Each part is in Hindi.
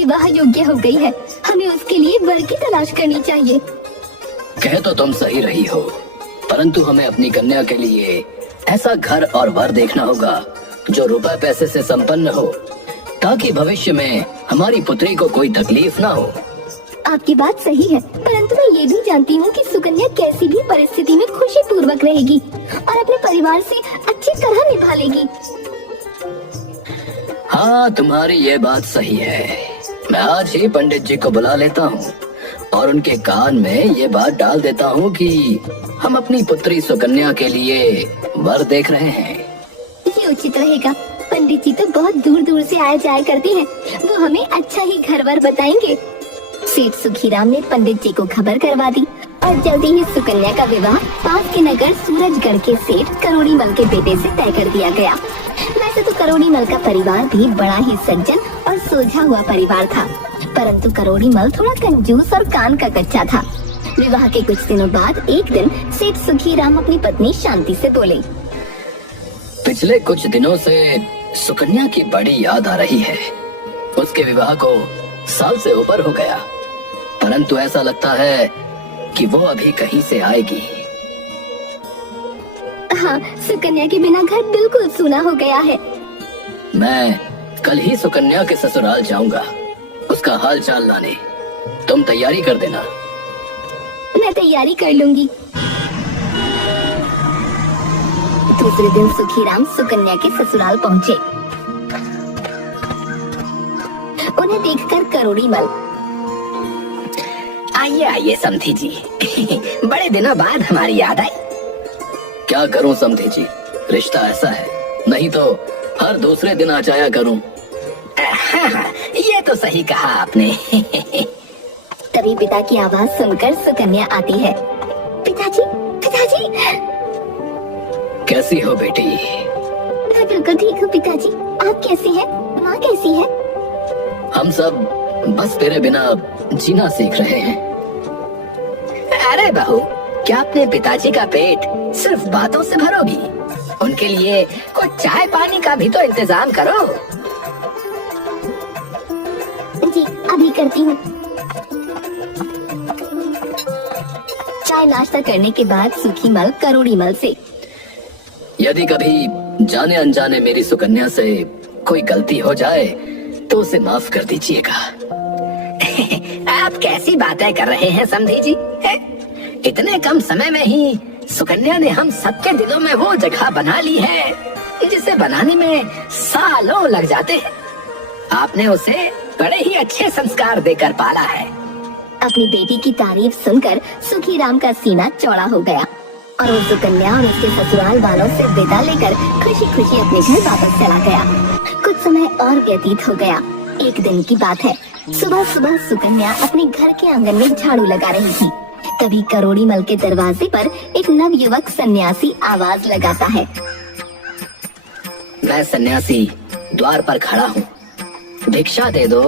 विवाह योग्य हो गई है। हमें उसके लिए वर की तलाश करनी चाहिए। कह तो तुम सही रही हो, परंतु हमें अपनी कन्या के लिए ऐसा घर और वर देखना होगा जो रुपए पैसे से संपन्न हो, ताकि भविष्य में हमारी पुत्री को कोई तकलीफ ना हो। आपकी बात सही है, परंतु मैं ये भी जानती हूँ कि सुकन्या कैसी भी परिस्थिति में खुशी पूर्वक रहेगी और अपने परिवार से अच्छी तरह निभा लेगी। हाँ, तुम्हारी ये बात सही है। मैं आज ही पंडित जी को बुला लेता हूँ और उनके कान में ये बात डाल देता हूँ कि हम अपनी पुत्री सुकन्या के लिए वर देख रहे हैं। ये उचित रहेगा। पंडित जी तो बहुत दूर दूर से आया जाया करते हैं, वो हमें अच्छा ही घर वर बताएंगे। सेठ सुखीराम ने पंडित जी को खबर करवा दी और जल्दी ही सुकन्या का विवाह पास के नगर सूरजगढ़ के सेठ करोड़ीमल के बेटे से तय कर दिया गया। वैसे तो करोड़ीमल का परिवार भी बड़ा ही सज्जन और सुलझा हुआ परिवार था, परंतु करोड़ीमल थोड़ा कंजूस और कान का कच्चा था। विवाह के कुछ दिनों बाद एक दिन सेठ सुखीराम अपनी पत्नी शांति से बोले, पिछले कुछ दिनों से सुकन्या की बड़ी याद आ रही है। उसके विवाह को साल से ऊपर हो गया, परंतु ऐसा लगता है कि वो अभी कहीं से आएगी। हाँ, सुकन्या के बिना घर बिल्कुल सूना हो गया है। मैं कल ही सुकन्या के ससुराल जाऊंगा उसका हाल चाल लाने। तुम तैयारी कर देना। मैं तैयारी कर लूंगी। दूसरे दिन सुखीराम सुकन्या के ससुराल पहुँचे। उन्हें देखकर करोड़ीमल, आइए आइए समधी जी, बड़े दिनों बाद हमारी याद आई। क्या करूं समधी जी, रिश्ता ऐसा है, नहीं तो हर दूसरे दिन आ जाया करूं। हाँ, ये तो सही कहा आपने। तभी पिता की आवाज सुनकर सुकन्या आती है। पिताजी, पिताजी। कैसी हो बेटी? मैं बिल्कुल ठीक हूँ पिताजी, आप कैसी हैं? माँ कैसी है? हम सब बस तेरे बिना जीना सीख रहे हैं। अरे बहू, क्या अपने पिताजी का पेट सिर्फ बातों से भरोगी? उनके लिए कुछ चाय पानी का भी तो इंतजाम करो। जी, अभी करती हूँ। चाय नाश्ता करने के बाद सुखीमल करोड़ीमल से, यदि कभी जाने अनजाने मेरी सुकन्या से कोई गलती हो जाए तो उसे माफ कर दीजिएगा। आप कैसी बातें कर रहे हैं समधी जी? इतने कम समय में ही सुकन्या ने हम सबके दिलों में वो जगह बना ली है जिसे बनाने में सालों लग जाते हैं। आपने उसे बड़े ही अच्छे संस्कार देकर पाला है। अपनी बेटी की तारीफ सुनकर सुखीराम का सीना चौड़ा हो गया और वो सुकन्या और उसके ससुराल वालों से विदा लेकर खुशी खुशी अपने घर वापस चला गया। कुछ समय और व्यतीत हो गया। एक दिन की बात है, सुबह सुबह सुकन्या अपने घर के आंगन में झाड़ू लगा रही थी। तभी करोड़ीमल के दरवाजे पर एक नवयुवक सन्यासी आवाज लगाता है। मैं सन्यासी द्वार पर खड़ा हूँ, भिक्षा दे दो।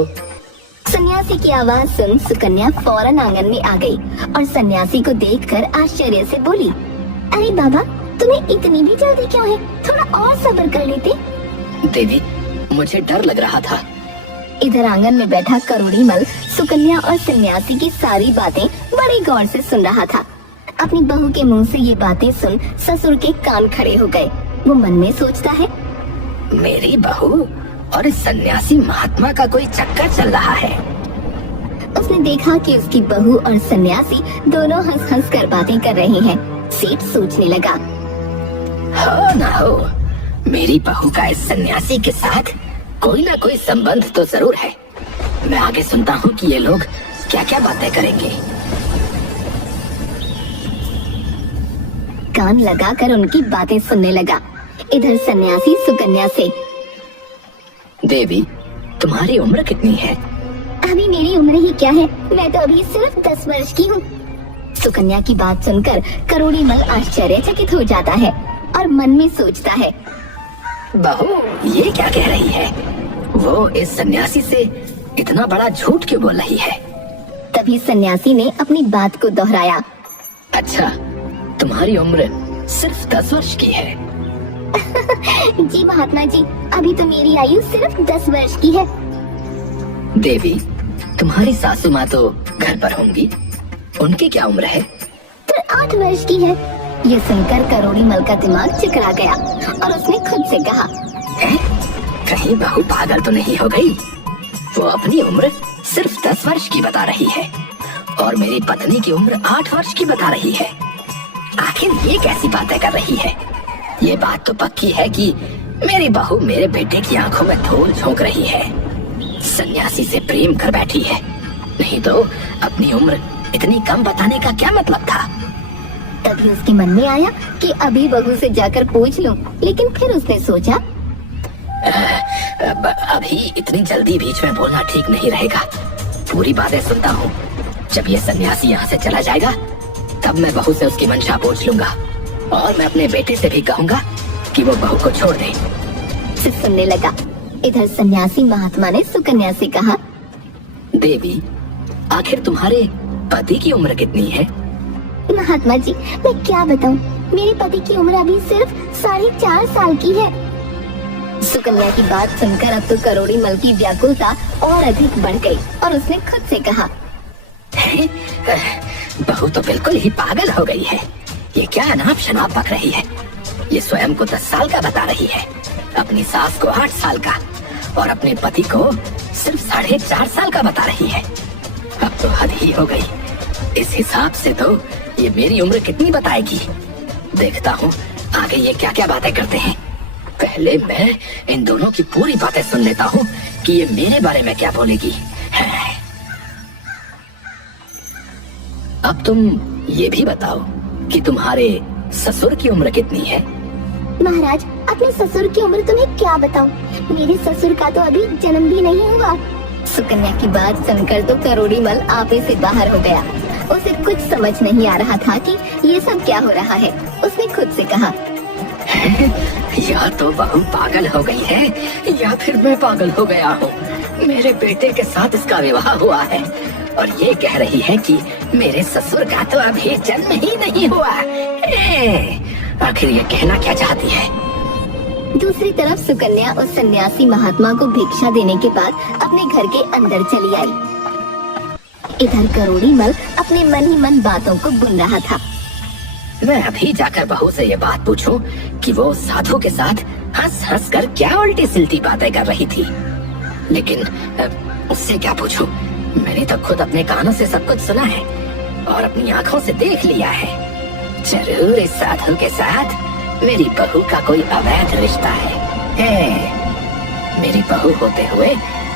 सन्यासी की आवाज सुन सुकन्या फौरन आंगन में आ गई और सन्यासी को देखकर आश्चर्य से बोली, अरे बाबा, तुम्हें इतनी भी जल्दी क्यों है? थोड़ा और सब्र कर लेते। देवी, मुझे डर लग रहा था। इधर आंगन में बैठा करोड़ीमल सुकन्या और सन्यासी की सारी बातें बड़े गौर से सुन रहा था। अपनी बहू के मुंह से ये बातें सुन ससुर के कान खड़े हो गए। वो मन में सोचता है, मेरी बहू और इस सन्यासी महात्मा का कोई चक्कर चल रहा है। उसने देखा कि उसकी बहू और सन्यासी दोनों हंस हंस कर बातें कर रहे हैं। सेठ सोचने लगा, हो ना हो, मेरी बहू का इस सन्यासी के साथ कोई ना कोई संबंध तो जरूर है। मैं आगे सुनता हूँ कि ये लोग क्या क्या बातें करेंगे। कान लगाकर उनकी बातें सुनने लगा। इधर सन्यासी सुकन्या से, देवी, तुम्हारी उम्र कितनी है? अभी मेरी उम्र ही क्या है, मैं तो अभी सिर्फ 10 वर्ष की हूँ। सुकन्या की बात सुनकर करोड़ीमल आश्चर्यचकित हो जाता है और मन में सोचता है, बहू ये क्या कह रही है? वो इस सन्यासी से इतना बड़ा झूठ क्यों बोल रही है? तभी सन्यासी ने अपनी बात को दोहराया, अच्छा, तुम्हारी उम्र सिर्फ 10 वर्ष की है। जी महात्मा जी, अभी तो मेरी आयु सिर्फ 10 वर्ष की है। देवी, तुम्हारी सासू माँ तो घर पर होंगी, उनकी क्या उम्र है? तो 8 वर्ष की है। ये सुनकर करोड़ी मल का दिमाग चिकरा गया और उसने खुद से कहा, कहीं बहू पागल तो नहीं हो गई? वो अपनी उम्र सिर्फ 10 वर्ष की बता रही है और मेरी पत्नी की उम्र 8 वर्ष की बता रही है। आखिर ये कैसी बातें कर रही है? ये बात तो पक्की है कि मेरी बहू मेरे बेटे की आंखों में धूल झोंक रही है। सन्यासी से प्रेम कर बैठी है, नहीं तो अपनी उम्र इतनी कम बताने का क्या मतलब था? तभी उसके मन में आया कि अभी बहू से जाकर पूछ लूं, लेकिन फिर उसने सोचा, अभी इतनी जल्दी बीच में बोलना ठीक नहीं रहेगा। पूरी बातें सुनता हूँ। जब ये सन्यासी यहाँ से चला जाएगा तब मैं बहू से उसकी मंशा पूछ लूंगा और मैं अपने बेटे से भी कहूँगा कि वो बहू को छोड़ दे। फिर सुनने लगा। इधर सन्यासी महात्मा ने सुकन्या से कहा, देवी, आखिर तुम्हारे पति की उम्र कितनी है? महात्मा जी, मैं क्या बताऊं, मेरे पति की उम्र अभी सिर्फ 4.5 साल की है। सुकन्या की बात सुनकर अब तो करोड़ी मल की व्याकुलता और अधिक बढ़ गई और उसने खुद से कहा, बहू तो बिल्कुल ही पागल हो गई है। ये क्या अनाप शनाप बक रही है? ये स्वयं को 10 साल का बता रही है, अपनी सास को 8 साल का और अपने पति को सिर्फ 4.5 साल का बता रही है। अब तो हद ही हो गई। इस हिसाब से तो ये मेरी उम्र कितनी बताएगी। देखता हूँ आगे ये क्या क्या बातें करते हैं। पहले मैं इन दोनों की पूरी बातें सुन लेता हूँ कि ये मेरे बारे में क्या बोलेगी। अब तुम ये भी बताओ कि तुम्हारे ससुर की उम्र कितनी है? महाराज, अपने ससुर की उम्र तुम्हें क्या बताऊं, मेरे ससुर का तो अभी जन्म भी नहीं हुआ। सुकन्या की बात सुनकर तो करोड़ी मल आपे से बाहर हो गया। उसे कुछ समझ नहीं आ रहा था कि ये सब क्या हो रहा है। उसने खुद से कहा, या तो बहू पागल हो गई है या फिर मैं पागल हो गया हूँ। मेरे बेटे के साथ इसका विवाह हुआ है और ये कह रही है कि मेरे ससुर का तो अभी जन्म ही नहीं हुआ। आखिर ये कहना क्या चाहती है? दूसरी तरफ सुकन्या उस सन्यासी महात्मा को भिक्षा देने के बाद अपने घर के अंदर चली आई। इधर करोड़ी मल अपने मन ही मन बातों को बुन रहा था। मैं अभी जाकर बहू से ये बात पूछूं कि वो साधु के साथ हंस हंस कर क्या उल्टी सिल्टी बातें कर रही थी। लेकिन उससे क्या पूछूं? मैंने तो खुद अपने कानों से सब कुछ सुना है और अपनी आंखों से देख लिया है। जरूर इस साधु के साथ मेरी बहू का कोई अवैध रिश्ता है। मेरी बहू होते हुए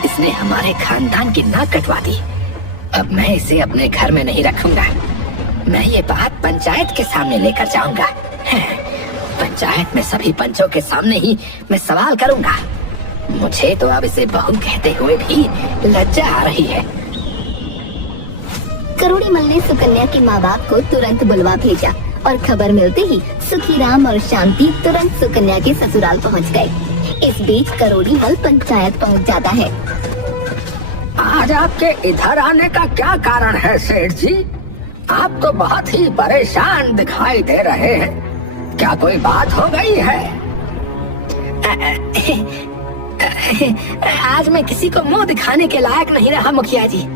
इसने हमारे खानदान की नाक कटवा दी। अब मैं इसे अपने घर में नहीं रखूंगा। मैं ये बात पंचायत के सामने लेकर जाऊंगा। पंचायत में सभी पंचों के सामने ही मैं सवाल करूंगा। मुझे तो अब इसे बहू कहते हुए भी लज्जा आ रही है। करोड़ी मल ने सुकन्या के माँ बाप को तुरंत बुलवा भेजा और खबर मिलते ही सुखीराम और शांति तुरंत सुकन्या के ससुराल पहुँच गए। इस बीच करोड़ी मल पंचायत पहुँच जाता है। आज आपके इधर आने का क्या कारण है सेठ जी? आप तो बहुत ही परेशान दिखाई दे रहे हैं। क्या कोई बात हो गई है? आज मैं किसी को मुंह दिखाने के लायक नहीं रहा मुखिया जी।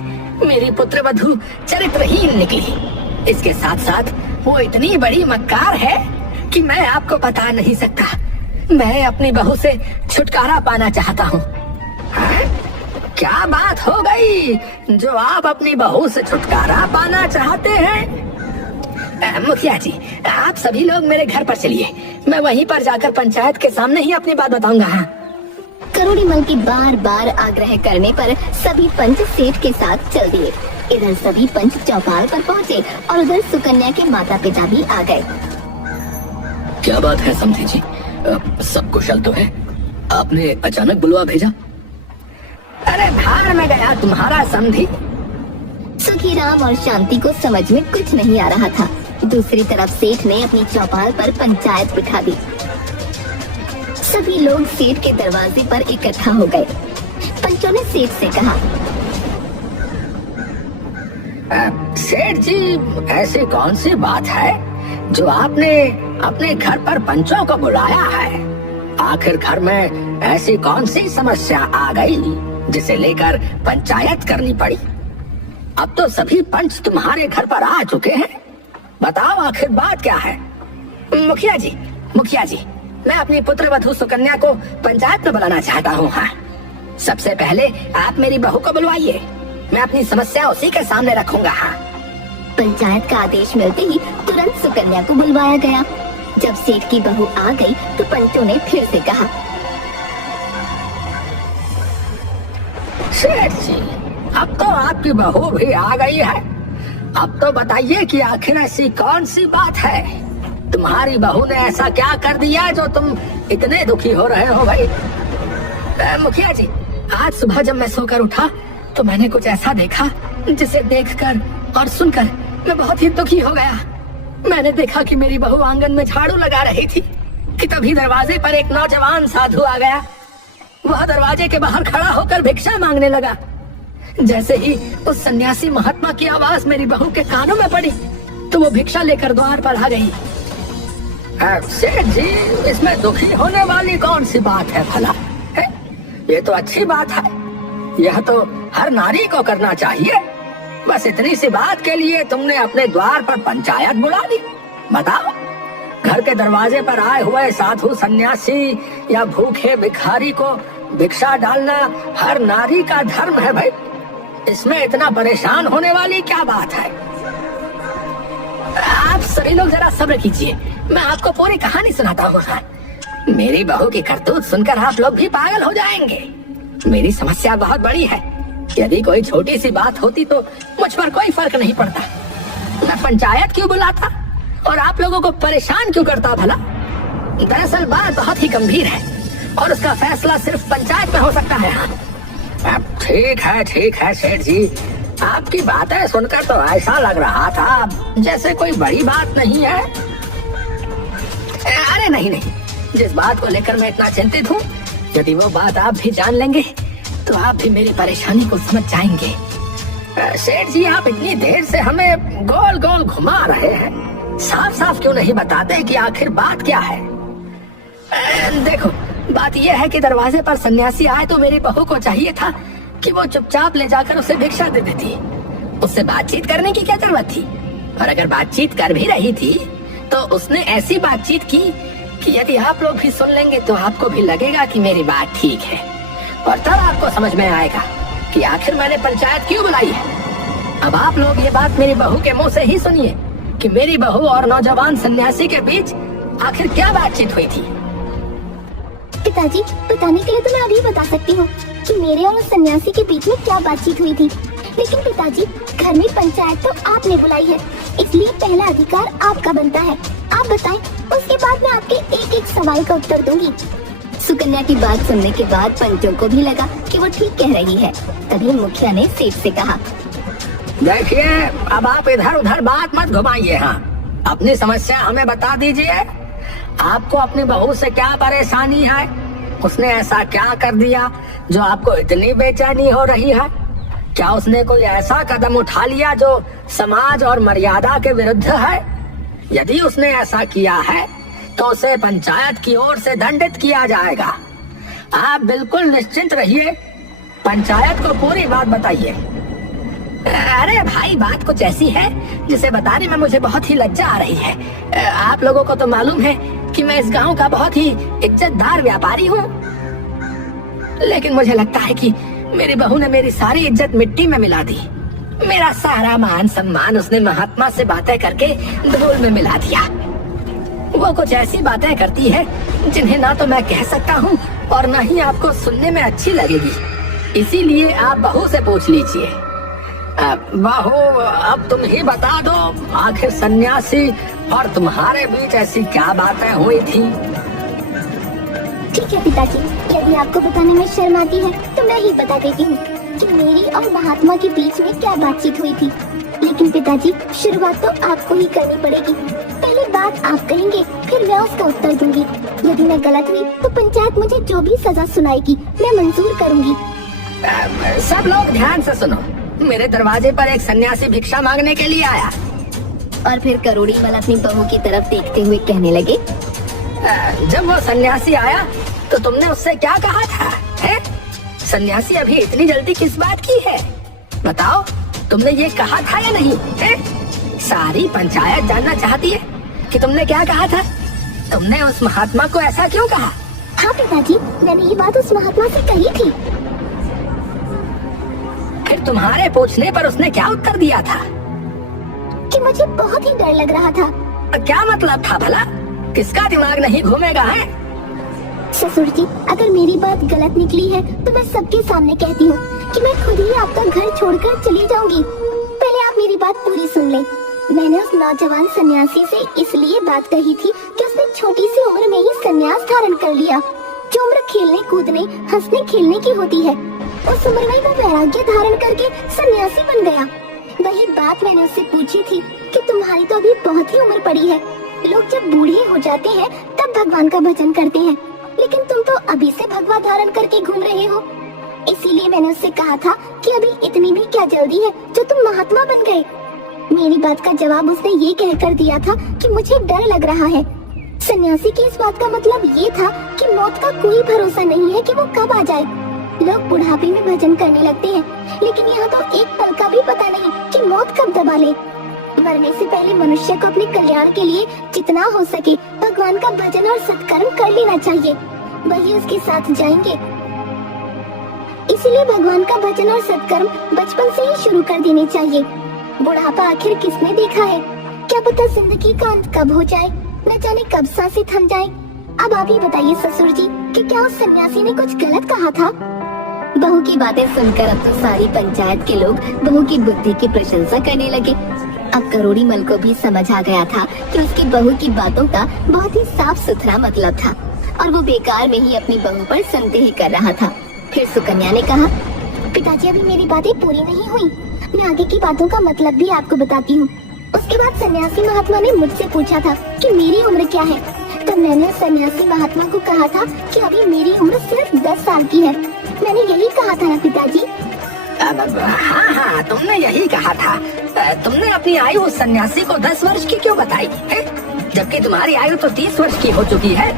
मेरी पुत्रवधू चरित्रहीन निकली। इसके साथ साथ वो इतनी बड़ी मक्कार है कि मैं आपको बता नहीं सकता। मैं अपनी बहू से छुटकारा पाना चाहता हूँ। क्या बात हो गई जो आप अपनी बहू से छुटकारा पाना चाहते हैं? मुखिया जी, आप सभी लोग मेरे घर पर चलिए। मैं वहीं पर जाकर पंचायत के सामने ही अपनी बात बताऊंगा। करोड़ी मल की बार बार आग्रह करने पर सभी पंच सेठ के साथ चल दिए। इधर सभी पंच चौपाल पर पहुँचे और उधर सुकन्या के माता पिता भी आ गए। क्या बात है समधी जी, सब कुशल तो है? आपने अचानक बुलवा भेजा? अरे भार में गया तुम्हारा समधी। सुखीराम और शांति को समझ में कुछ नहीं आ रहा था। दूसरी तरफ सेठ ने अपनी चौपाल पर पंचायत बिठा दी। सभी लोग सेठ के दरवाजे पर इकट्ठा हो गए। पंचों ने सेठ से कहा, सेठ जी, ऐसी कौन सी बात है जो आपने अपने घर पर पंचों को बुलाया है? आखिर घर में ऐसी कौन सी समस्या आ गई जिसे लेकर पंचायत करनी पड़ी। अब तो सभी पंच तुम्हारे घर पर आ चुके हैं। बताओ आखिर बात क्या है? मुखिया जी, मैं अपनी पुत्र वधू सुकन्या को पंचायत में बुलाना चाहता हूँ। हाँ, सबसे पहले आप मेरी बहू को बुलवाइए, मैं अपनी समस्या उसी के सामने रखूंगा। हाँ। पंचायत का आदेश मिलते ही तुरंत सुकन्या को बुलवाया गया। जब सेठ की बहू आ गई तो पंचों ने फिर से कहा, सेठ जी, अब तो आपकी बहू भी आ गई है। अब तो बताइए कि आखिर ऐसी कौन सी बात है? तुम्हारी बहू ने ऐसा क्या कर दिया जो तुम इतने दुखी हो रहे हो भाई? मुखिया जी, आज सुबह जब मैं सोकर उठा तो मैंने कुछ ऐसा देखा जिसे देखकर और सुनकर मैं बहुत ही दुखी हो गया। मैंने देखा कि मेरी बहू आंगन में झाड़ू लगा रही थी कि तभी दरवाजे पर एक नौजवान साधु आ गया। वह दरवाजे के बाहर खड़ा होकर भिक्षा मांगने लगा। जैसे ही उस सन्यासी महात्मा की आवाज मेरी बहू के कानों में पड़ी तो वो भिक्षा लेकर द्वार पर आ गई। सेठ जी, इसमें दुखी होने वाली कौन सी बात है भला? ये तो अच्छी बात है, यह तो हर नारी को करना चाहिए। बस इतनी सी बात के लिए तुमने अपने द्वार पर पंचायत बुला ली। बताओ, घर के दरवाजे पर आए हुए साधु सन्यासी या भूखे भिखारी को भिक्षा डालना हर नारी का धर्म है भाई। इसमें इतना परेशान होने वाली क्या बात है? आप सभी लोग जरा सब्र कीजिए, मैं आपको पूरी कहानी सुनाता हूँ। मेरी बहू की करतूत सुनकर आप लोग भी पागल हो जाएंगे। मेरी समस्या बहुत बड़ी है। यदि कोई छोटी सी बात होती तो मुझ पर कोई फर्क नहीं पड़ता। मैं पंचायत क्यों बुलाता और आप लोगों को परेशान क्यों करता भला? दरअसल बात बहुत ही गंभीर है और उसका फैसला सिर्फ पंचायत में हो सकता है। अब ठीक है सेठ जी, आपकी बातें सुनकर तो ऐसा लग रहा था जैसे कोई बड़ी बात नहीं है। अरे नहीं, जिस बात को लेकर मैं इतना चिंतित हूँ, यदि वो बात आप भी जान लेंगे तो आप भी मेरी परेशानी को समझ जाएंगे। सेठ जी, आप इतनी देर से हमें गोल गोल घुमा रहे हैं, साफ साफ क्यों नहीं बताते कि आखिर बात क्या है? देखो, बात यह है कि दरवाजे पर सन्यासी आए तो मेरी बहू को चाहिए था कि वो चुपचाप ले जाकर उसे भिक्षा दे देती। उससे बातचीत करने की क्या जरूरत थी? और अगर बातचीत कर भी रही थी तो उसने ऐसी बातचीत की कि यदि आप लोग भी सुन लेंगे तो आपको भी लगेगा कि मेरी बात ठीक है, और तब आपको समझ में आएगा कि आखिर मैंने पंचायत क्यों बुलाई है। अब आप लोग ये बात मेरी बहू के मुंह से ही सुनिए कि मेरी बहू और नौजवान सन्यासी के बीच आखिर क्या बातचीत हुई थी। पिताजी, बताने के लिए तो मैं अभी बता सकती हूँ कि मेरे और उस सन्यासी के बीच में क्या बातचीत हुई थी। लेकिन पिताजी, घर में पंचायत तो आपने बुलाई है, इसलिए पहला अधिकार आपका बनता है। आप बताएं, उसके बाद मैं आपके एक एक सवाल का उत्तर दूंगी। सुकन्या की बात सुनने के बाद पंचों को भी लगा कि वो ठीक कह रही है। तभी मुखिया ने सेठ से कहा, देखिए, अब आप इधर उधर बात मत घुमाइए। हाँ, अपनी समस्या हमें बता दीजिए। आपको अपनी बहू से क्या परेशानी है? उसने ऐसा क्या कर दिया जो आपको इतनी बेचैनी हो रही है? क्या उसने कोई ऐसा कदम उठा लिया जो समाज और मर्यादा के विरुद्ध है? यदि उसने ऐसा किया है तो उसे पंचायत की ओर से दंडित किया जाएगा। आप बिल्कुल निश्चिंत रहिए, पंचायत को पूरी बात बताइए। अरे भाई, बात कुछ ऐसी है जिसे बताने में मुझे बहुत ही लज्जा आ रही है। आप लोगों को तो मालूम है कि मैं इस गांव का बहुत ही इज्जतदार व्यापारी हूँ, लेकिन मुझे लगता है कि मेरी बहू ने मेरी सारी इज्जत मिट्टी में मिला दी। मेरा सारा मान सम्मान उसने महात्मा से बातें करके धूल में मिला दिया। वो कुछ ऐसी बातें करती है जिन्हें ना तो मैं कह सकता हूँ और ना ही आपको सुनने में अच्छी लगेगी। इसीलिए आप बहू से पूछ लीजिए। बहू, अब तुम ही बता दो, आखिर सन्यासी और तुम्हारे बीच ऐसी क्या बातें हुई थी? ठीक है पिताजी, यदि आपको बताने में शर्म आती है तो मैं ही बता देती हूँ कि मेरी और महात्मा के बीच में क्या बातचीत हुई थी। लेकिन पिताजी, शुरुआत तो आपको ही करनी पड़ेगी। पहले बात आप कहेंगे, फिर मैं उसका उत्तर दूंगी। यदि मैं गलत हुई तो पंचायत मुझे जो भी सजा सुनाएगी मैं मंजूर करूंगी। सब लोग ध्यान से सुनो। मेरे दरवाजे पर एक सन्यासी भिक्षा मांगने के लिए आया। और फिर करोड़ी मल अपनी बहू की तरफ देखते हुए कहने लगे, जब वो सन्यासी आया तो तुमने उससे क्या कहा था? है? सन्यासी अभी इतनी जल्दी किस बात की है? बताओ, तुमने ये कहा था या नहीं है? सारी पंचायत जानना चाहती है कि तुमने क्या कहा था। तुमने उस महात्मा को ऐसा क्यों कहा? हाँ पिताजी, मैंने ये बात उस महात्मा से कही थी। फिर तुम्हारे पूछने पर उसने क्या उत्तर दिया था? कि मुझे बहुत ही डर लग रहा था। क्या मतलब था भला? किसका दिमाग नहीं घूमेगा है? ससुर जी, अगर मेरी बात गलत निकली है तो मैं सबके सामने कहती हूँ कि मैं खुद ही आपका घर छोड़कर चली जाऊंगी। पहले आप मेरी बात पूरी सुन लें। मैंने उस नौजवान सन्यासी से इसलिए बात कही थी कि उसने छोटी सी उम्र में ही सन्यास धारण कर लिया। जो उम्र खेलने कूदने हंसने खेलने की होती है, उस उम्र में वो वैराग्य धारण करके सन्यासी बन गया। वही बात मैंने उससे पूछी थी कि तुम्हारी तो अभी बहुत ही उम्र पड़ी है। लोग जब बूढ़े हो जाते हैं तब भगवान का भजन करते हैं, लेकिन तुम तो अभी से भगवा धारण करके घूम रहे हो। इसीलिए मैंने उससे कहा था कि अभी इतनी भी क्या जल्दी है जो तुम महात्मा बन गए। मेरी बात का जवाब उसने ये कहकर दिया था कि मुझे डर लग रहा है। सन्यासी की इस बात का मतलब ये था कि मौत का कोई भरोसा नहीं है कि वो कब आ जाए। लोग बुढ़ापे में भजन करने लगते हैं, लेकिन यहाँ तो एक पल का भी पता नहीं कि मौत कब दबा ले। मरने से पहले मनुष्य को अपने कल्याण के लिए जितना हो सके भगवान का भजन और सत्कर्म कर लेना चाहिए, वही उसके साथ जाएंगे। इसलिए भगवान का भजन और सत्कर्म बचपन से ही शुरू कर देने चाहिए। बुढ़ापा आखिर किसने देखा है? क्या पता जिंदगी का अंत कब हो जाए, न जाने कब सांसें थम जाए। अब आप ही बताइए ससुर जी कि क्या उस सन्यासी ने कुछ गलत कहा था? बहू की बातें सुनकर अब तो सारी पंचायत के लोग बहू की बुद्धि की प्रशंसा करने लगे। अब करोड़ी मल को भी समझ आ गया था कि उसकी बहू की बातों का बहुत ही साफ सुथरा मतलब था और वो बेकार में ही अपनी बहू पर संदेह कर रहा था। फिर सुकन्या ने कहा, पिताजी अभी मेरी बातें पूरी नहीं हुई, मैं आगे की बातों का मतलब भी आपको बताती हूँ। उसके बाद सन्यासी महात्मा ने मुझसे पूछा था कि मेरी उम्र क्या है। तब मैंने सन्यासी महात्मा को कहा था कि अभी मेरी उम्र सिर्फ 10 साल की है। मैंने यही कहा था ना पिताजी? हाँ, तुमने यही कहा था। तुमने अपनी आयु उस सन्यासी को 10 वर्ष की क्यों बताई है? जबकि तुम्हारी आयु तो 30 वर्ष की हो चुकी है।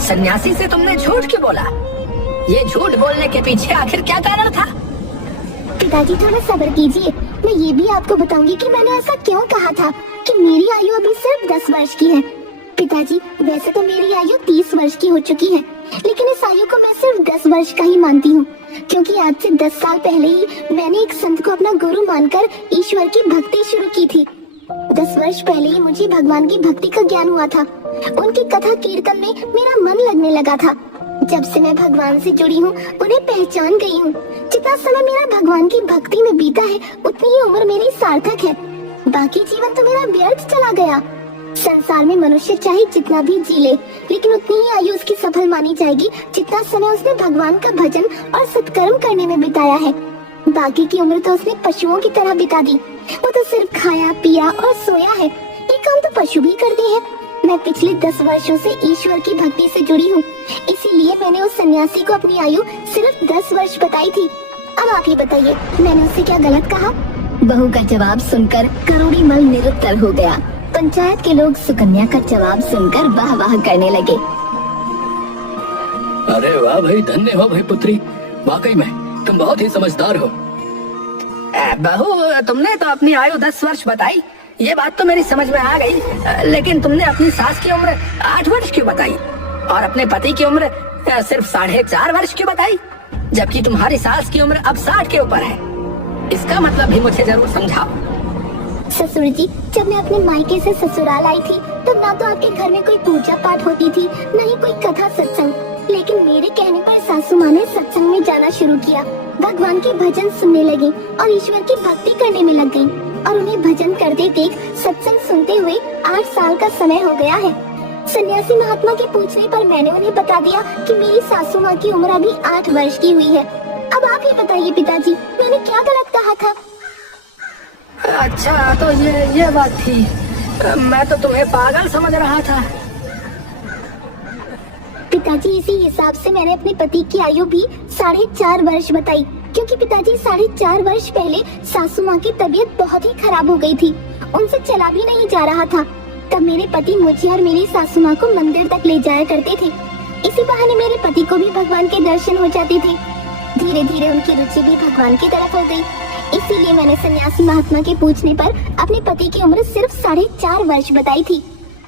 सन्यासी से तुमने झूठ क्यों बोला? ये झूठ बोलने के पीछे आखिर क्या कारण था? पिताजी थोड़ा सब्र कीजिए, मैं ये भी आपको बताऊंगी कि मैंने ऐसा क्यों कहा था कि मेरी आयु अभी सिर्फ 10 वर्ष की है। पिताजी वैसे तो मेरी आयु 30 वर्ष की हो चुकी है, लेकिन इस आयु को मैं सिर्फ 10 वर्ष का ही मानती हूँ, क्योंकि आज से 10 साल पहले ही मैंने एक संत को अपना गुरु मानकर ईश्वर की भक्ति शुरू की थी। 10 वर्ष पहले ही मुझे भगवान की भक्ति का ज्ञान हुआ था। उनकी कथा कीर्तन में मेरा मन लगने लगा था। जब से मैं भगवान से जुड़ी हूँ, उन्हें पहचान गई हूँ। जितना समय मेरा भगवान की भक्ति में बीता है, उतनी ही उम्र मेरी सार्थक है। बाकी जीवन तो मेरा व्यर्थ चला गया। संसार में मनुष्य चाहे जितना भी जी ले, लेकिन उतनी ही आयु उसकी सफल मानी जाएगी जितना समय उसने भगवान का भजन और सत्कर्म करने में बिताया है। बाकी की उम्र तो उसने पशुओं की तरह बिता दी। वो तो सिर्फ खाया पिया और सोया है। ये काम तो पशु भी करते हैं। मैं पिछले 10 वर्षों से ईश्वर की भक्ति से जुड़ी हूँ, इसीलिए मैंने उस सन्यासी को अपनी आयु सिर्फ 10 वर्ष बताई थी। अब आप ही बताइए, मैंने उससे क्या गलत कहा? बहू का जवाब सुनकर करोड़ी मल निरुत्तर हो गया। पंचायत के लोग सुकन्या का जवाब सुनकर वाह वाह करने लगे। अरे वाह भाई, धन्य हो भाई पुत्री, वाकई में तुम बहुत ही समझदार हो। बहू, तुमने तो अपनी आयु 10 वर्ष बताई, ये बात तो मेरी समझ में आ गई, लेकिन तुमने अपनी सास की उम्र 8 वर्ष क्यों बताई और अपने पति की उम्र सिर्फ 4.5 वर्ष क्यों बताई, जबकि तुम्हारी सास की उम्र अब 60 के ऊपर है? इसका मतलब भी मुझे जरूर समझाओ। ससुर जी, जब मैं अपने मायके से ससुराल आई थी तब ना तो आपके घर में कोई पूजा पाठ होती थी, न ही कोई कथा सत्संग। लेकिन मेरे कहने पर सासू माँ ने सत्संग में जाना शुरू किया, भगवान के भजन सुनने लगी और ईश्वर की भक्ति करने में लग गई। और उन्हें भजन करते देख सत्संग सुनते हुए 8 साल का समय हो गया है। सन्यासी महात्मा के पूछने पर मैंने उन्हें बता दिया कि मेरी सासू माँ की उम्र अभी 8 वर्ष की हुई है। अब आप ही बताइए पिताजी, मैंने क्या गलत कहा था? अच्छा, तो ये बात थी। मैं तो तुम्हें पागल समझ रहा था। पिताजी, इसी हिसाब से मैंने अपने पति की आयु भी 4.5 वर्ष बताई, क्योंकि पिताजी 4.5 वर्ष पहले सासू माँ की तबीयत बहुत ही खराब हो गई थी, उनसे चला भी नहीं जा रहा था। तब मेरे पति मुझे और मेरी सासू माँ को मंदिर तक ले जाया करते थे। इसी बहाने मेरे पति को भी भगवान के दर्शन हो जाते थे। धीरे धीरे उनकी रुचि भी भगवान की तरफ हो गई। इसीलिए मैंने सन्यासी महात्मा के पूछने पर अपने पति की उम्र सिर्फ 4.5 वर्ष बताई थी।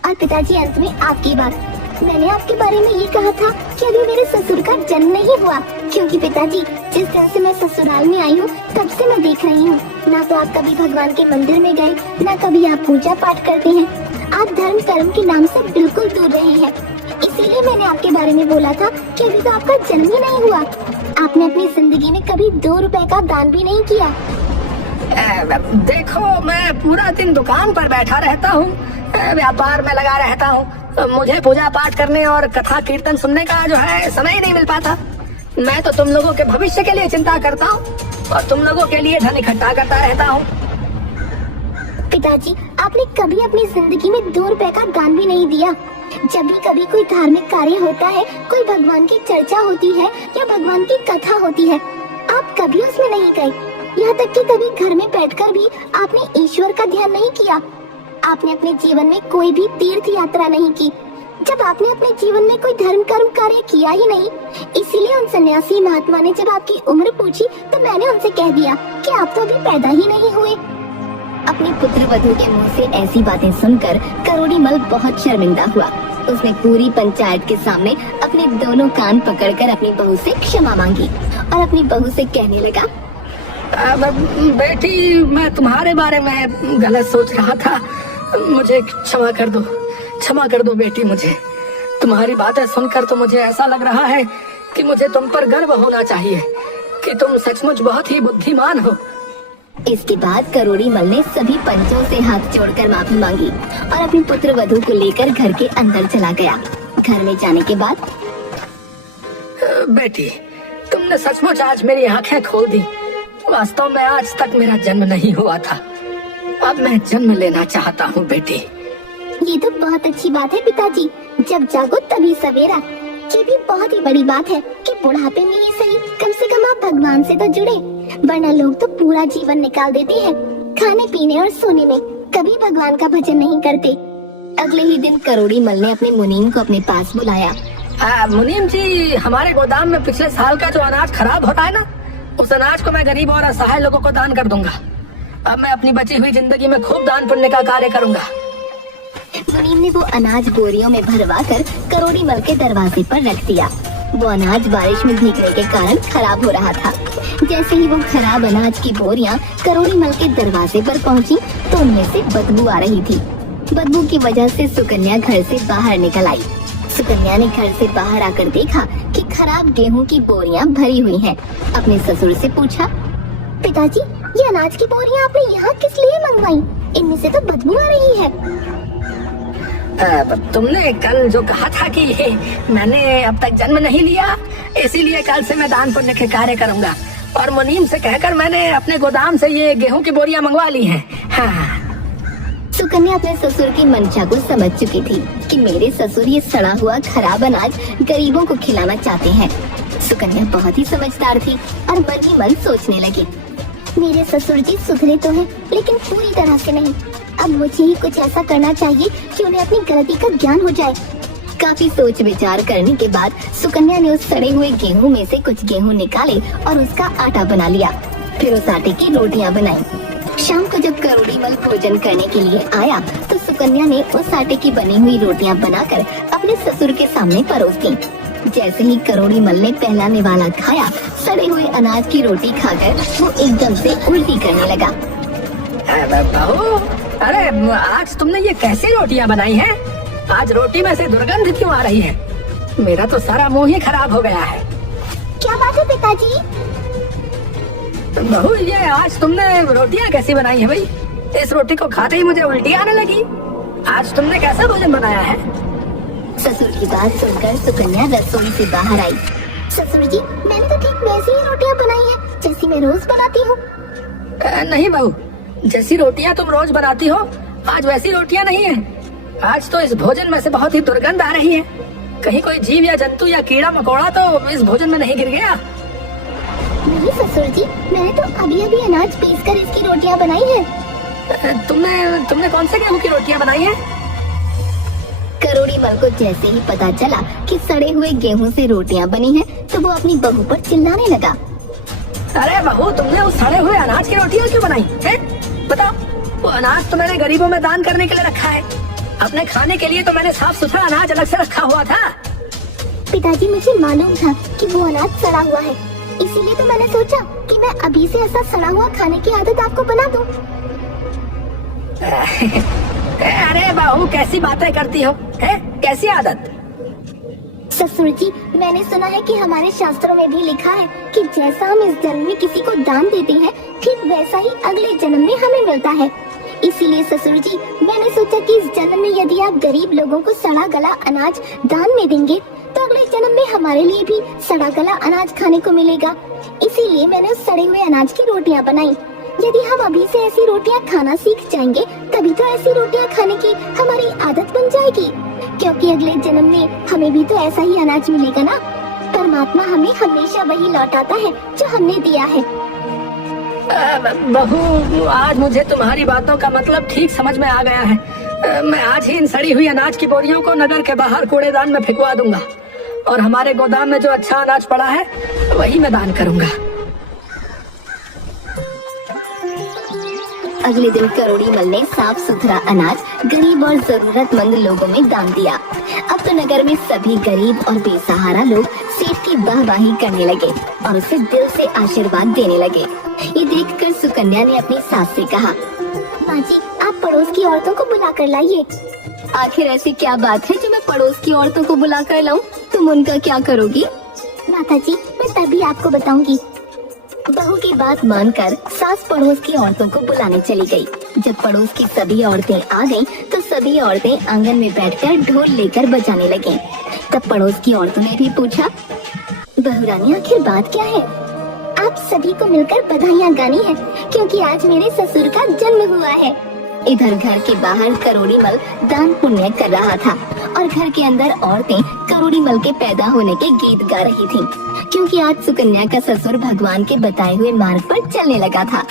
और पिताजी, अंत में आपकी बात, मैंने आपके बारे में ये कहा था कि अभी मेरे ससुर का जन्म नहीं हुआ, क्योंकि पिताजी, जिस दिन से मैं ससुराल में आई हूँ तब से मैं देख रही हूँ, ना तो आप कभी भगवान के मंदिर में गए, ना कभी आप पूजा पाठ करते हैं। आप धर्म कर्म के नाम से बिल्कुल दूर रहे हैं। इसीलिए मैंने आपके बारे में बोला था कि अभी तो आपका जन्म ही नहीं हुआ। आपने अपनी जिंदगी में कभी 2 रुपए का दान भी नहीं किया। देखो, मैं पूरा दिन दुकान पर बैठा रहता हूँ, व्यापार में लगा रहता हूँ। मुझे पूजा पाठ करने और कथा कीर्तन सुनने का जो है समय ही नहीं मिल पाता। मैं तो तुम लोगों के भविष्य के लिए चिंता करता हूँ और तुम लोगों के लिए धन इकट्ठा करता रहता हूँ। पिताजी, आपने कभी अपनी जिंदगी में 2 रुपए का दान भी नहीं दिया। जब भी कभी कोई धार्मिक कार्य होता है, कोई भगवान की चर्चा होती है या भगवान की कथा होती है, आप कभी उसमें नहीं गए। यहाँ तक कि कभी घर में बैठकर भी आपने ईश्वर का ध्यान नहीं किया। आपने अपने जीवन में कोई भी तीर्थ यात्रा नहीं की। जब आपने अपने जीवन में कोई धर्म कर्म कार्य किया ही नहीं, इसीलिए उन सन्यासी महात्मा ने जब आपकी उम्र पूछी तो मैंने उनसे कह दिया कि आप तो अभी पैदा ही नहीं हुए। अपने पुत्र वधू के मुंह से ऐसी बातें सुनकर करोड़ीमल बहुत शर्मिंदा हुआ। उसने पूरी पंचायत के सामने अपने दोनों कान पकड़कर अपनी बहू से क्षमा मांगी और अपनी बहू से कहने लगा, बेटी, मैं तुम्हारे बारे में गलत सोच रहा था। मुझे क्षमा कर दो, क्षमा कर दो बेटी। मुझे तुम्हारी बातें सुनकर तो मुझे ऐसा लग रहा है कि मुझे तुम पर गर्व होना चाहिए कि तुम सचमुच बहुत ही बुद्धिमान हो। इसके बाद करोड़ीमल ने सभी पंचों से हाथ जोड़कर माफी मांगी और अपने पुत्र वधू को लेकर घर के अंदर चला गया। घर में जाने के बाद, बेटी, तुमने सचमुच आज मेरी आंखें खोल दी। वास्तव में आज तक मेरा जन्म नहीं हुआ था, अब मैं जन्म लेना चाहता हूँ बेटी। ये तो बहुत अच्छी बात है पिताजी। जब जागो तभी सवेरा। ये भी बहुत ही बड़ी बात है कि बुढ़ापे में ही सही, कम से कम आप भगवान से तो जुड़े, वरना लोग तो पूरा जीवन निकाल देते हैं खाने पीने और सोने में, कभी भगवान का भजन नहीं करते। अगले ही दिन करोड़ीमल ने अपने मुनीम को अपने पास बुलाया। मुनीम जी, हमारे गोदाम में पिछले साल का जो अनाज खराब होता है ना, उस अनाज को मैं गरीब और असहाय लोगों को दान कर दूंगा। अब मैं अपनी बची हुई जिंदगी में खूब दान पुण्य का कार्य करूंगा। मुनीम ने वो अनाज बोरियों में भरवा कर करोड़ीमल के दरवाजे पर रख दिया। वो अनाज बारिश में भीगने के कारण खराब हो रहा था। जैसे ही वो खराब अनाज की बोरियां करोड़ीमल के दरवाजे पर पहुंची तो उनमें से बदबू आ रही थी। बदबू की वजह से सुकन्या घर से बाहर निकल आई। सुकन्या ने घर से बाहर आकर देखा कि खराब गेहूं की बोरियां भरी हुई हैं। अपने ससुर से पूछा, पिताजी, ये अनाज की बोरियां आपने यहाँ किस लिए मंगवाई? इनमें से तो बदबू आ रही है। तुमने कल जो कहा था कि मैंने अब तक जन्म नहीं लिया, इसीलिए कल से मैं दान पुण्य के कार्य करूंगा, और मुनीम से कहकर मैंने अपने गोदाम से ये गेहूं की बोरियां मंगवा ली हैं। हाँ। सुकन्या अपने ससुर की मंशा को समझ चुकी थी कि मेरे ससुर ये सड़ा हुआ खराब अनाज गरीबों को खिलाना चाहते हैं। सुकन्या बहुत ही समझदार थी और मन ही मन सोचने लगी, मेरे ससुर जी सुधरे तो हैं, लेकिन पूरी तरह से नहीं। अब मुझे ही कुछ ऐसा करना चाहिए कि उन्हें अपनी गलती का ज्ञान हो जाए। काफी सोच विचार करने के बाद सुकन्या ने उस सड़े हुए गेहूं में से कुछ गेहूं निकाले और उसका आटा बना लिया। फिर उस आटे की रोटियां बनाई। शाम को जब करोड़ीमल भोजन करने के लिए आया तो सुकन्या ने उस आटे की बनी हुई रोटियां बनाकर अपने ससुर के सामने परोस दी। जैसे ही करोड़ीमल ने पहला निवाला खाया, सड़े हुए अनाज की रोटी खाकर वो एकदम से उल्टी करने लगा। बहू, अरे आज तुमने ये कैसी रोटियां बनाई हैं? आज रोटी में से दुर्गंध क्यों आ रही है? मेरा तो सारा मुंह ही खराब हो गया है। क्या बात है पिताजी? बहू, ये आज तुमने रोटियां कैसी बनाई है भाई? इस रोटी को खाते ही मुझे उल्टी आने लगी। आज तुमने कैसा भोजन बनाया है? ससुर की बात सुनकर सुकन्या रसोई से बाहर आई। ससुर जी, मैंने तो ठीक वैसी ही रोटियां बनाई हैं जैसी मैं रोज बनाती हूँ। नहीं बहू, जैसी रोटियां तुम रोज बनाती हो, आज वैसी रोटियां नहीं है। आज तो इस भोजन में से बहुत ही दुर्गंध आ रही है। कहीं कोई जीव या जंतु या कीड़ा मकोड़ा तो इस भोजन में नहीं गिर गया? नहीं ससुर जी, मैंने तो अभी अभी अनाज पीसकर इसकी रोटियां बनाई हैं। तुमने कौन से गेहूं की रोटियां बनाई हैं? करोड़ीमल को जैसे ही पता चला कि सड़े हुए गेहूं से रोटियां बनी हैं, तो वो अपनी बहू पर चिल्लाने लगा। अरे बहू, तुमने उस सड़े हुए अनाज की रोटियां क्यों बनाई है? बताओ, वो अनाज तो मैंने गरीबों में दान करने के लिए रखा है। अपने खाने के लिए तो मैंने साफ सुथरा अनाज अलग से रखा हुआ था। पिताजी, मुझे मालूम था कि वो अनाज सड़ा हुआ है, इसीलिए तो मैंने सोचा कि मैं अभी से ऐसा सड़ा हुआ खाने की आदत आपको बना दूं। अरे बहू, कैसी बातें करती हो है? कैसी आदत? ससुर जी, मैंने सुना है कि हमारे शास्त्रों में भी लिखा है कि जैसा हम इस जन्म में किसी को दान देते हैं, ठीक वैसा ही अगले जन्म में हमें मिलता है। इसीलिए ससुर जी, मैंने सोचा कि इस जन्म में यदि आप गरीब लोगों को सड़ा गला अनाज दान में देंगे तो अगले जन्म में हमारे लिए भी सड़ा गला अनाज खाने को मिलेगा। इसीलिए मैंने उस सड़े हुए अनाज की रोटियां बनाई। यदि हम अभी से ऐसी रोटियां खाना सीख जाएंगे, तभी तो ऐसी रोटियां खाने की हमारी आदत बन जाएगी, क्योंकि अगले जन्म में हमें भी तो ऐसा ही अनाज मिलेगा ना। परमात्मा हमें हमेशा वही लौटाता है जो हमने दिया है। बहू, आज मुझे तुम्हारी बातों का मतलब ठीक समझ में आ गया है। मैं आज ही इन सड़ी हुई अनाज की बोरियों को नगर के बाहर कूड़ेदान में फेंकवा दूंगा और हमारे गोदाम में जो अच्छा अनाज पड़ा है वही मैं दान करूंगा। अगले दिन करोड़ीमल ने साफ सुथरा अनाज गरीब और जरूरतमंद लोगों में दान दिया। अब तो नगर में सभी गरीब और बेसहारा लोग सेठ की वाहवाही करने लगे और उसे दिल से आशीर्वाद देने लगे। ये देखकर सुकन्या ने अपनी सास से कहा, माँ जी, आप पड़ोस की औरतों को बुला कर लाइए। आखिर ऐसी क्या बात है जो मैं पड़ोस की औरतों को बुला कर लाऊं? तुम उनका क्या करोगी? माता जी, मैं तभी आपको बताऊंगी। बहू की बात मानकर सास पड़ोस की औरतों को बुलाने चली गई। जब पड़ोस की सभी औरतें आ गईं, तो सभी औरतें आंगन में बैठकर ढोल लेकर बजाने लगीं। तब पड़ोस की औरतों ने भी पूछा, बहू रानी, आखिर बात क्या है? आप सभी को मिलकर बधाइयाँ गानी है, क्योंकि आज मेरे ससुर का जन्म हुआ है। इधर घर के बाहर करोड़ीमल दान पुण्य कर रहा था और घर के अंदर औरतें करोड़ीमल के पैदा होने के गीत गा रही थीं, क्योंकि आज सुकन्या का ससुर भगवान के बताए हुए मार्ग पर चलने लगा था।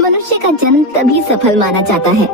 मनुष्य का जन्म तभी सफल माना जाता है